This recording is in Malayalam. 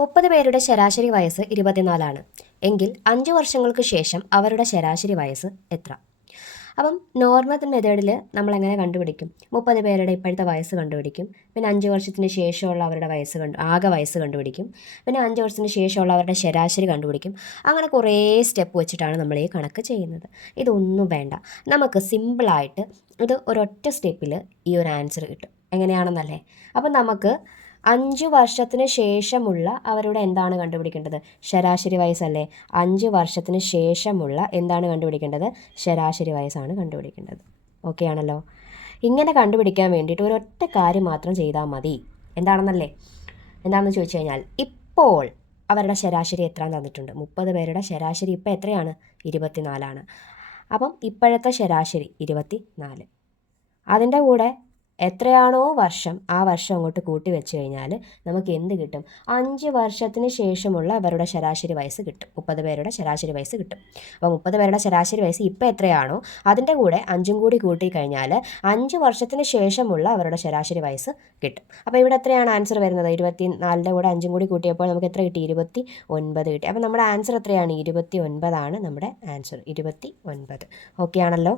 30 പേരുടെ ശരാശരി വയസ്സ് 24 എങ്കിൽ 5 വർഷങ്ങൾക്ക് ശേഷം അവരുടെ ശരാശരി വയസ്സ് എത്ര? അപ്പം നോർമൽ മെത്തേഡിൽ നമ്മൾ എങ്ങനെ കണ്ടുപിടിക്കും? 30 പേരുടെ ഇപ്പോഴത്തെ വയസ്സ് കണ്ടുപിടിക്കും. പിന്നെ 5 വർഷത്തിന് ശേഷമുള്ള അവരുടെ ആകെ വയസ്സ് കണ്ടുപിടിക്കും. പിന്നെ 5 വർഷത്തിന് ശേഷമുള്ള അവരുടെ ശരാശരി കണ്ടുപിടിക്കും. അങ്ങനെ കുറേ സ്റ്റെപ്പ് വെച്ചിട്ടാണ് നമ്മൾ ഈ കണക്ക് ചെയ്യുന്നത്. ഇതൊന്നും വേണ്ട, നമുക്ക് സിമ്പിളായിട്ട് ഇത് ഒരൊറ്റ സ്റ്റെപ്പിൽ ഈ ഒരു ആൻസർ കിട്ടും. എങ്ങനെയാണെന്നല്ലേ? അപ്പം നമുക്ക് 5 വർഷത്തിന് ശേഷമുള്ള അവരുടെ എന്താണ് കണ്ടുപിടിക്കേണ്ടത്? ശരാശരി വയസ്സല്ലേ? 5 വർഷത്തിന് ശേഷമുള്ള എന്താണ് കണ്ടുപിടിക്കേണ്ടത്? ശരാശരി വയസ്സാണ് കണ്ടുപിടിക്കേണ്ടത്. ഓക്കെ ആണല്ലോ? ഇങ്ങനെ കണ്ടുപിടിക്കാൻ വേണ്ടിയിട്ട് ഒരൊറ്റ കാര്യം മാത്രം ചെയ്താൽ മതി. എന്താണെന്നല്ലേ? എന്താണെന്ന് ചോദിച്ചു കഴിഞ്ഞാൽ, ഇപ്പോൾ അവരുടെ ശരാശരി എത്ര തന്നിട്ടുണ്ട്? 30 പേരുടെ ശരാശരി ഇപ്പോൾ എത്രയാണ്? 24. അപ്പം ഇപ്പോഴത്തെ ശരാശരി 24. അതിൻ്റെ കൂടെ എത്രയാണോ വർഷം, ആ വർഷം അങ്ങോട്ട് കൂട്ടി വെച്ച് കഴിഞ്ഞാൽ നമുക്ക് എന്ത് കിട്ടും? 5 വർഷത്തിന് ശേഷമുള്ള അവരുടെ ശരാശരി വയസ്സ് കിട്ടും. 30 പേരുടെ ശരാശരി വയസ്സ് കിട്ടും. അപ്പോൾ 30 പേരുടെ ശരാശരി വയസ്സ് ഇപ്പോൾ എത്രയാണോ അതിൻ്റെ കൂടെ 5ഉം കൂടി കൂട്ടി കഴിഞ്ഞാൽ 5 വർഷത്തിന് ശേഷമുള്ള അവരുടെ ശരാശരി വയസ്സ് കിട്ടും. അപ്പോൾ ഇവിടെ എത്രയാണ് ആൻസർ വരുന്നത്? 24ൻ്റെ കൂടെ 5ഉം കൂടി കൂട്ടിയപ്പോൾ നമുക്ക് എത്ര കിട്ടി? 29 കിട്ടി. അപ്പോൾ നമ്മുടെ ആൻസർ എത്രയാണ്? 29 ആണ് നമ്മുടെ ആൻസർ. 29. ഓക്കെ ആണല്ലോ?